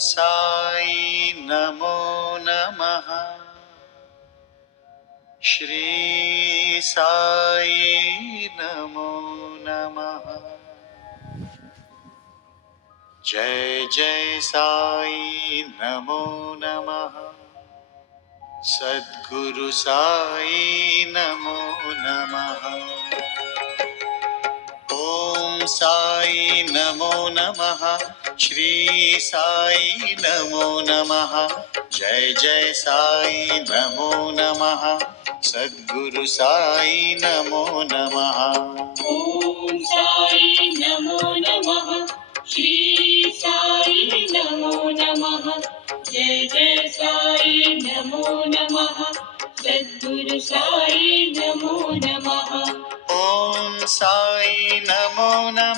साई नमो नमः। श्री साई नमो नमः। जय जय साई नमो नमः। सद्गुरु साई नमो नमः। ओम साई नमो नमः। श्री साई नमो नमः। जय जय साई नमो नमः। सद्गुरु साई नमो नमः। ओम साई